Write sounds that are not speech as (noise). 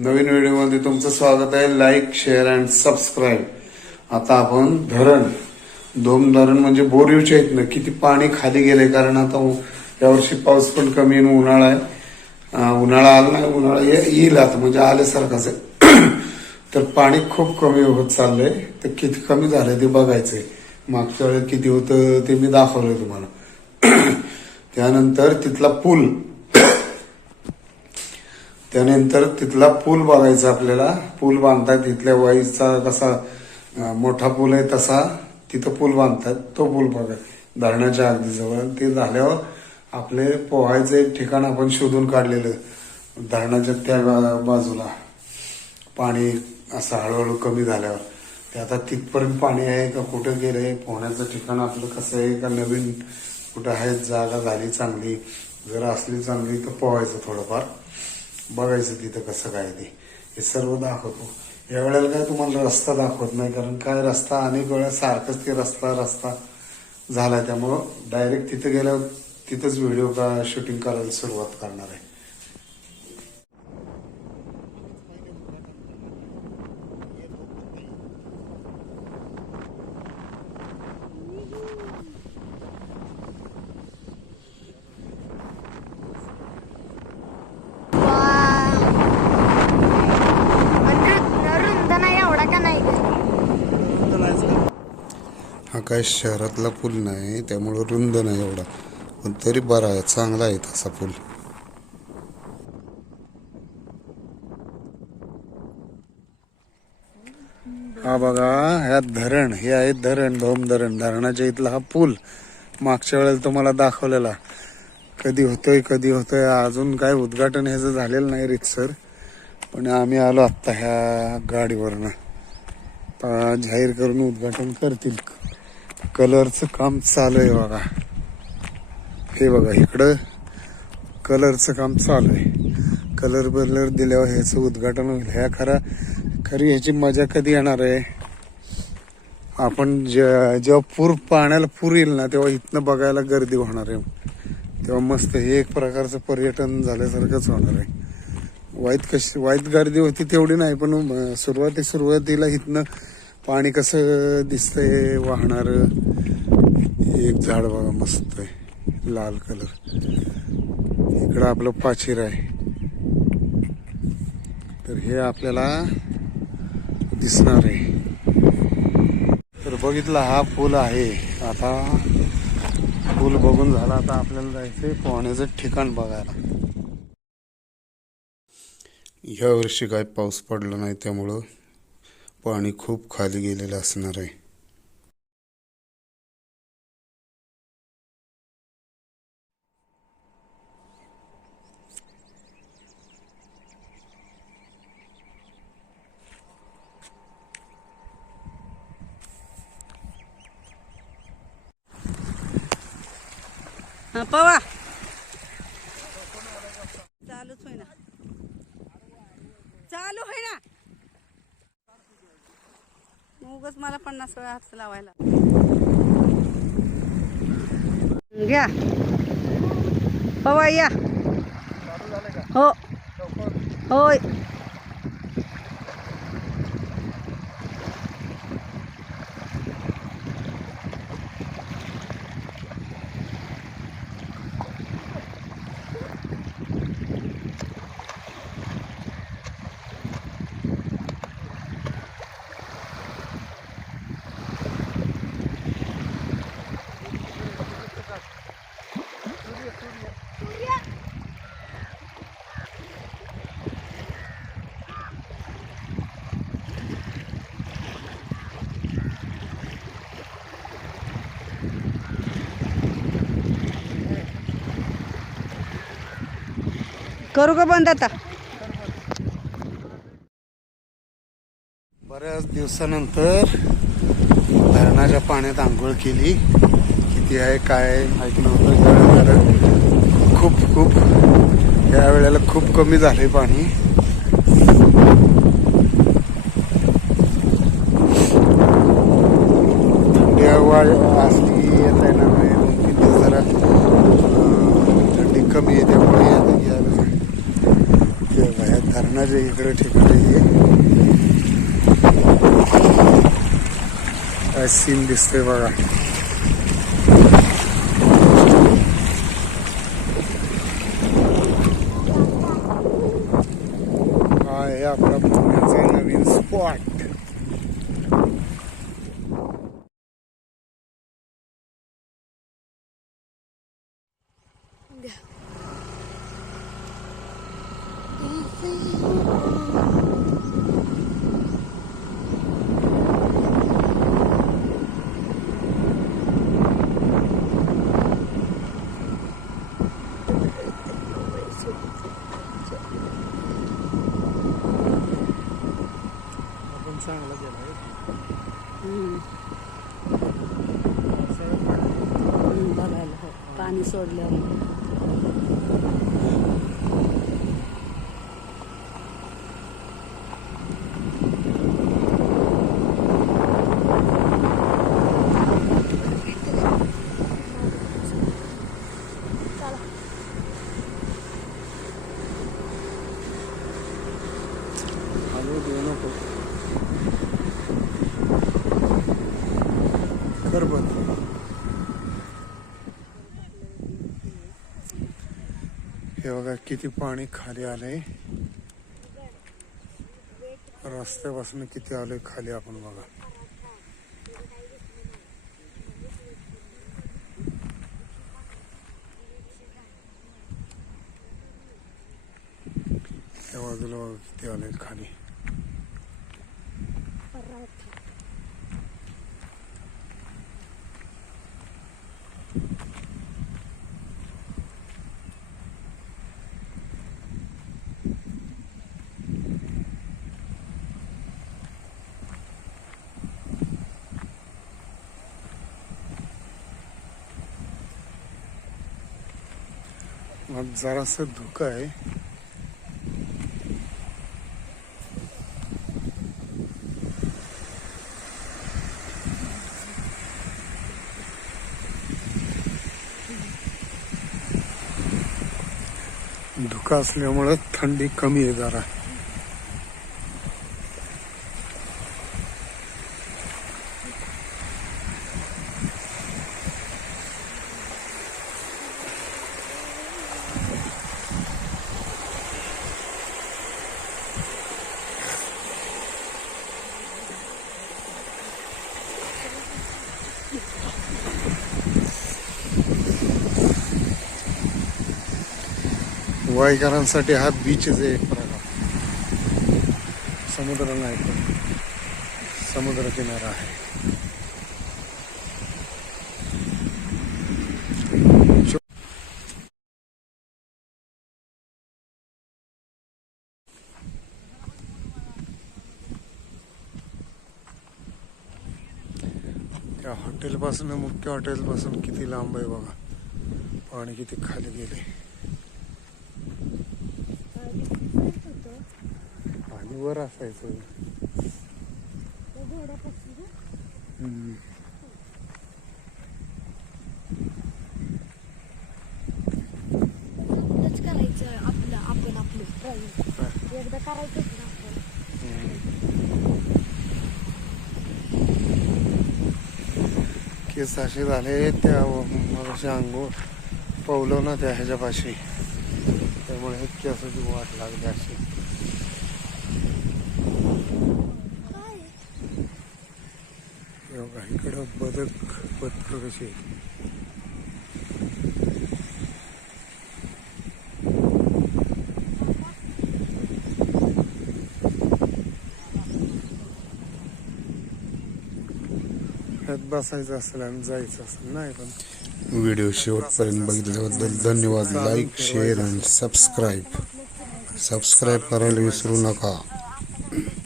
नवीन व्हिडिओमध्ये तुमचं स्वागत आहे. लाईक शेअर अँड सबस्क्राईब आता आपण धरण. दोन धरण म्हणजे बोरिवच्या इथनं किती पाणी खाली गेले कारण आता यावर्षी पाऊस पण कमी आहे आणि उन्हाळा आहे. उन्हाळा आला नाही उन्हाळा ये- येईल आता. म्हणजे आल्यासारखाच आहे. (clears throat) तर पाणी खूप कमी होत चाललंय. तर किती कमी झालंय ते बघायचंय. मागच्या वेळेस किती होतं ते मी दाखवलंय तुम्हाला. (clears throat) त्यानंतर तिथला पूल. त्यानंतर तिथला पूल बघायचा आपल्याला. पूल बांधतात तिथल्या वाईचा कसा मोठा पूल आहे तसा तिथं पूल बांधतात. तो पूल बघा. धरणाच्या अगदी जवळ. ते झाल्यावर आपले पोहायचं एक ठिकाण आपण शोधून काढलेलं. धरणाच्या त्या बा- बाजूला. पाणी असं हळूहळू कमी झाल्यावर. ते आता तिथपर्यंत पाणी आहे का कुठं गेलंय पोहण्याचं ठिकाण आपलं कसं आहे का नवीन कुठं आहे जागा झाली चांगली. जर असली चांगली तर पोहायचं थोडंफार. बघायचं तिथं कसं काय ते. हे सर्व दाखवतो. या वेळेला काय तुम्हाला रस्ता दाखवत नाही कारण काय रस्ता? अनेक वेळा सारखंच ते रस्ता रस्ता झाला त्यामुळं डायरेक्ट तिथं गेल्यावर तिथंच व्हिडिओ का शूटिंग करायला सुरुवात करणार आहे रुंद नाही एवढा का नाही हा काय शहरातला पूल नाही त्यामुळं रुंद नाही एवढा. पण तरी बरा आहे चांगला आहे तसा पूल. हा बघा ह्या धरण हे आहे धरण धोम धरण. धरणाच्या इथला हा पूल मागच्या वेळेला तुम्हाला दाखवलेला. कधी होतोय कधी होतोय अजून काय उद्घाटन ह्याचं झालेलं नाही रितसर पण आम्ही आलो आत्ता ह्या गाडीवरनं. जाहीर करून उद्घाटन करतील. कलरचं काम चालू आहे बघा. हे बघा इकडं कलरचं काम चालू आहे कलर बलर दिल्यावर ह्याचं उद्घाटन होईल. ह्या खरा खरी ह्याची मजा कधी येणार आहे? आपण जे- जेव्हा पूर पाण्याला पूर येईल ना तेव्हा इथनं बघायला गर्दी होणार आहे. तेव्हा मस्त हे एक प्रकारचं पर्यटन झाल्यासारखंच होणार आहे. वाईट कशी वाईट गर्दी होती तेवढी नाही पण सुरुवाती सुरुवातीला इथनं पाणी कसं दिसतंय वाहणार एक झाड बघा मस्त आहे लाल कलर इकडं आपलं पाचीर आहे. तर हे आपल्याला दिसणार आहे. तर बघितला हा पूल आहे. आता पूल बघून झाला आता आपल्याला जायचंय पोहण्याचं ठिकाण बघायला. ह्या वर्षी काय पाऊस पडला नाही त्यामुळं. पाणी खूप खाली गेलेलं असणार आहे. पवा. उगच मला पन्नास वेळा हात लावायला. घ्या. पवा या. हो. होय. करू का बंद आता? बऱ्याच दिवसानंतर धरणाच्या पाण्यात आंघोळ केली. किती आहे काय माहिती नव्हतं कारण खूप खूप या वेळेला खूप कमी झाले पाणी. थंडी असली येत आहे ना म्हणजे दोन जरा थंडी कमी आहे त्यामुळे येत- यायला- बाहेर धरणाच्या इकडे ठिकाणी काय सीन दिसतोय बघा हा आहे आपला पुण्याचा नवीन स्पॉट आपण चांगला गेला बघायला हो. पाणी सोडल्यावर. आलो हे बघा किती पाणी खाली आलंय. रस्त्यापासून किती आलंय खाली आपण बघा. त्या बाजूला बघा किती आलंय खाली. जरासं धुकं आहे. धुकं असल्यामुळं थंडी कमी आहे जरा. वाईकरांसाठी हा बीचच आहे एक प्रकार. समुद्र नाही पण समुद्र किनारा आहे. त्या हॉटेलपासून मुख्य हॉटेलपासून किती लांब आहे बघा. पाणी किती खाली गेले. वर असायचं हम्म. आपलंच करायचं आपण आपलं एकदा केस असे झाले त्या मगाशी अंघोळ पवलं ना त्या ह्याच्यापाशी त्यामुळे हे केसाची वाट लागली अशी इकडं बदक बदक कशी बसायचं असेल आणि जायचं असेल नाही पण व्हिडिओ शेवटपर्यंत बघितल्याबद्दल धन्यवाद. लाईक शेअर आणि सबस्क्राईब सबस्क्राईब करायला विसरू नका.